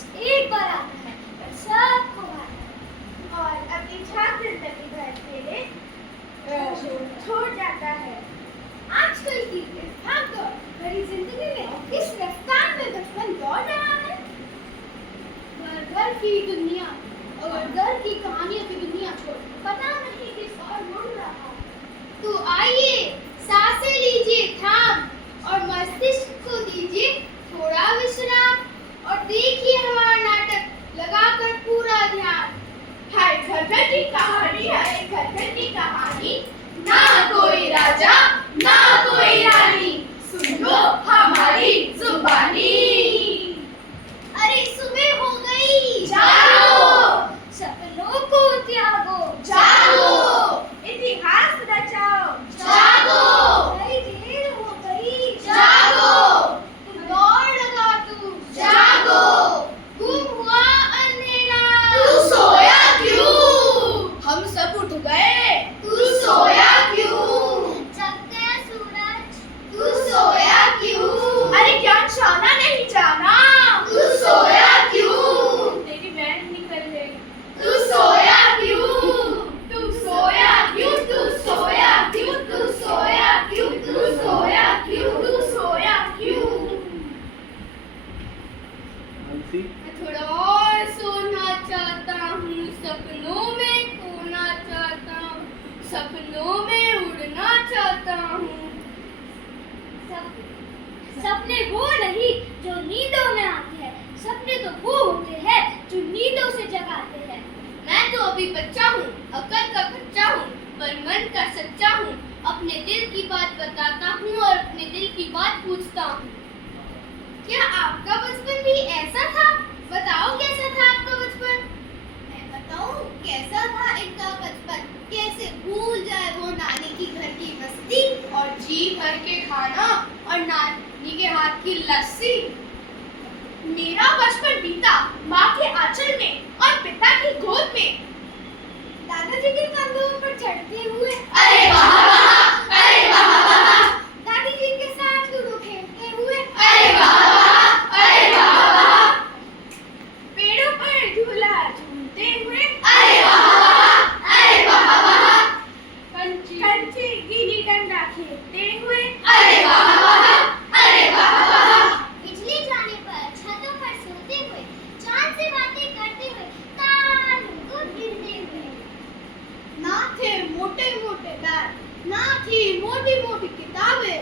बस एक बार आता है पर सबको आता है और अपनी छात्र तक घर से छोड़ जाता है। आजकल की भागदौड़ भरी जिंदगी में इस रफ्तार में बचपन दौड़ रहा है। घर की दुनिया और घर की कहानियों की दुनिया छोड़ पता नहीं किस और मुड़ रहा है। तो आइए सांसें लीजिए थाम और मस्तिष्क को दीजिए थोड़ा विश्राम और देखिए हमारा नाटक लगाकर पूरा ध्यान। हाय घर घर की कहानी है, घर घर की कहानी, ना कोई राजा ना कोई रानी, सुन लो हमारी जुबानी। अरे सुबह हो गई, जागो, सपनों को त्यागो, जागो, इतिहास रचाओ, जागो, नई देर हो गई, जागो, दौड़ लगा तू, जागो, गुम हुआ अंधेरा, तू सोया क्यों? हम सब उठ गए, तू सोया क्यों? जग गया सूरज, तू सोया क्यों? अरे क्या जाना नहीं जाना, तू सोया क्यों? तेरी बैंड निकल गई, तू सोया क्यों? तू सोया क्यों? तू सोया क्यों? तू सोया क्यों? तू सोया क्यों? तू सोया क्यों? मैं थोड़ा और सोना चाहता हूँ, सपनों में खोना चाहता हूँ, सपनों में उड़ना चाहता हूँ। सपने वो नहीं जो नींदों में आते हैं, सपने तो वो होते हैं जो नींदों से जगाते हैं। मैं तो अभी बच्चा हूँ, अक्ल का बच्चा हूँ, पर मन का सच्चा हूँ। अपने दिल की बात बताता हूँ और अपने दिल की बात पूछता हूँ। क्या आपका बचपन भी ऐसा था? बताओ कैसा था आपका बचपन? मैं बताऊं कैसा था इनका बचपन? कैसे भूल जाए वो नानी की घर की मस्ती और जी भर के खाना और नानी के हाथ की लस्सी। मेरा बचपन बीता माँ के आंचल में और पिता की गोद में। दादाजी के कंधों पर चढ़ते हुए, अरे वाह वाह, अरे वाह वाह, दादी जी के साथ लूडो खेलते हुए, अरे वाह वाह, अरे वाह वाह, पेड़ों पर झूला झूलते हुए, अरे वाह वाह, अरे वाह वाह, कंचे गिल्ली डंडा खेलते हुए, अरे वाह वाह, अरे वाह वाह, बिजली जाने पर छतों पर सोते हुए, चांद से बातें करते हुए, तारों को गिनते हुए। ना थे मोटे मोटे बैग, ना थी मोटी मोटी किताबें,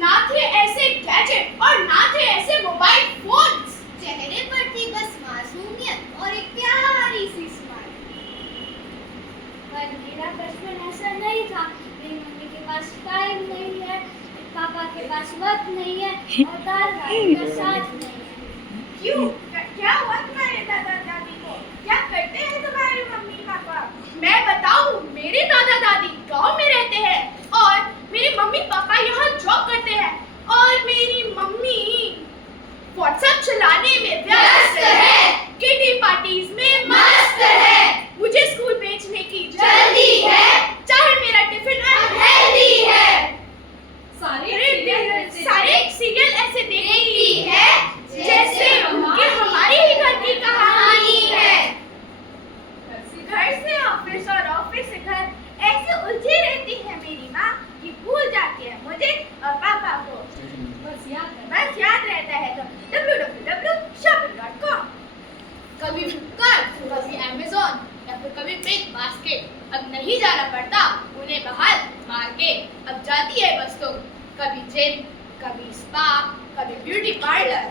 ना थे ऐसे गैजेट और ना थे ऐसे मोबाइल फोन्स। चेहरे पर थी बस मासूमियत और एक प्यारी सी स्माइल। पर मेरा बचपन ऐसा नहीं था। मेरी मम्मी के पास टाइम नहीं है, पापा के पास वक्त नहीं है और दादा का साथ नहीं है। क्यों? क्या हुआ तुम्हारे दादा दादी को? क्या करते हैं तुम्हारे मम्मी पापा? मैं बताऊं, मेरे दादा दादी गांव में रहते हैं और मेरे मम्मी पापा यहाँ जॉब करते हैं और मेरी मम्मी व्हाट्सएप चलाने में व्यस्त है, किटी पार्टीज में मस्त है, मुझे स्कूल भेजने की जल्दी है, चाहे मेरा टिफिन अनहेल्दी है। सारे सीरियल ऐसे देखती है जैसे उनके हमारे ही घर की कहानी है। घर से ऑफिस और ऑफिस से घर ऐसे उलझी रहती है मेरी माँ कि भूल जाती है मुझे और पापा को। बस याद रहता है तो www.shopping.com। कभी फ्लिपकार्ट, कभी अमेज़न या फिर कभी बिग बास्केट। अब नहीं जाना पड़ता उन्हें बाहर मार्केट, अब जाती है बस तो कभी जिम, कभी स्पा, कभी ब्यूटी पार्लर।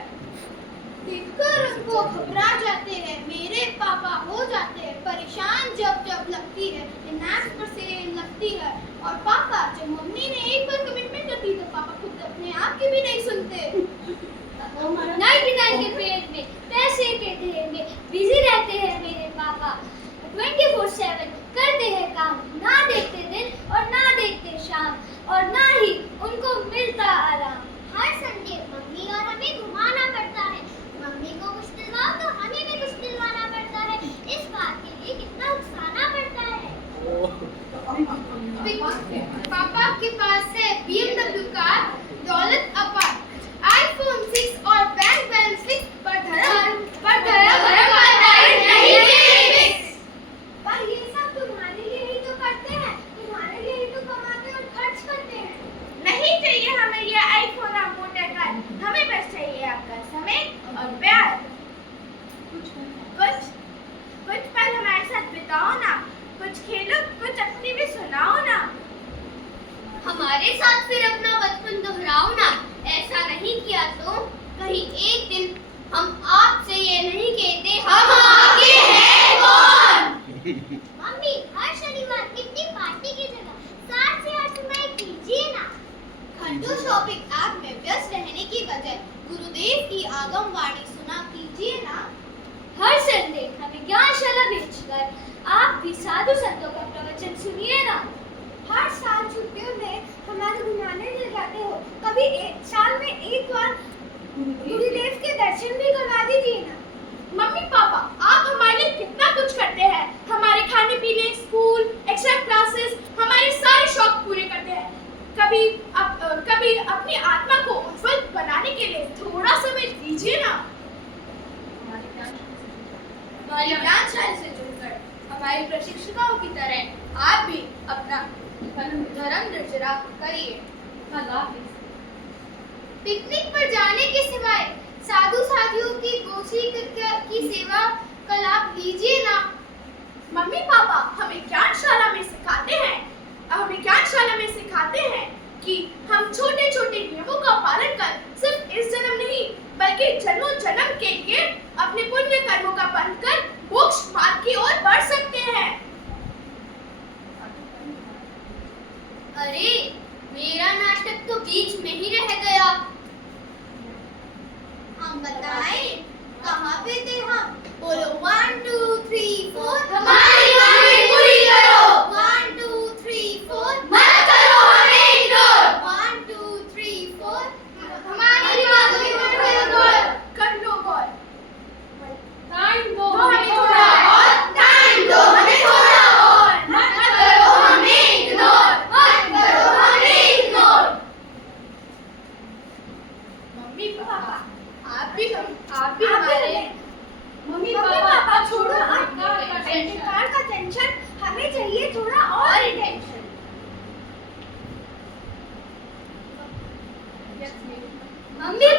देखकर उनको घबरा जाते हैं, मेरे पापा हो जाते हैं परेशान जब जब लगती है नाच पर से लगती है। और पापा जब मम्मी ने एक बार कमिटमेंट कर दी तो पापा खुद अपने आप की भी नहीं सुनते। 99 के पेज में, पैसे के ढेर में बिजी रहते हैं मेरे पापा। 24/7 करते हैं काम, ना देखते दिन और ना देखते शाम, और ना ही उनको मिलता आराम। हर संडे मम्मी और हमें घुमाना पड़ता है, मम्मी को कुछ दिलवाओ तो हमें भी कुछ दिलवाना पड़ता है। इस बात के लिए कितना उकसाना पड़ता है। पापा के पास है BMW कार, दौलत अपार, iPhone 6 और बैंक बैलेंस फिक्स पर कभी एक दिन हम आपसे ये नहीं कहते हम आपके हैं कौन। मम्मी हर शनिवार कितनी पार्टी की जगह 7 से 8 समय कीजिए ना। घंटों शॉपिंग ऐप में व्यस्त रहने की बजाय गुरुदेव की आगमवाणी सुना कीजिए ना। हर संडे हमें ज्ञानशाला भेजकर आप भी साधु संतों का प्रवचन सुनिए ना। हर साल छुट्टियों में हमारे घुमाने ले जाते हो, कभी साल में एक बार गुरुदेव के दर्शन भी करवा दीजिए ना। मम्मी पापा आप हमारे लिए कितना कुछ करते हैं। हमारे खाने पीने, स्कूल, एक्स्ट्रा क्लासेस, हमारे सारे शौक पूरे करते हैं। कभी अपनी आत्मा को उज्जवल बनाने के लिए थोड़ा समय दीजिए ना। हमारी ज्ञानशाला से जुड़कर हमारी प्रशिक्षिकाओं की तरह आप भी अपना धर्म निर्जरा करिए। पिकनिक पर जाने के सिवाय साधु साधियों की गोष्ठी की सेवा का लाभ लीजिए ना। मम्मी पापा हमें ज्ञानशाला में सिखाते हैं कि हम छोटे छोटे नियमों का पालन कर सिर्फ इस जन्म नहीं बल्कि जन्मों जन्म के लिए अपने पुण्य कर्मों का पालन कर मोक्ष मार्ग की ओर बढ़ सकते हैं। अरे मेरा नाटक तो बीच में ही रह गया। हम बताएं कहाँ पे थे हम? बोलो 1 2 3 4 हमारी बातें पूरी करो। 1 2 3 4 मत करो हमें इग्नोर। 1 2 3 4 हमारी बातों पर गौर कर लो गौर। टाइम दो हमें थोड़ा और, टाइम दो हमें थोड़ा और। मत करो हमें इग्नोर। मत करो हमें इग्नोर। मम्मी पापा आप भी हमारे मम्मी पापा छोड़ो आपका कार का टेंशन, हमें चाहिए थोड़ा और टेंशन। मम्मी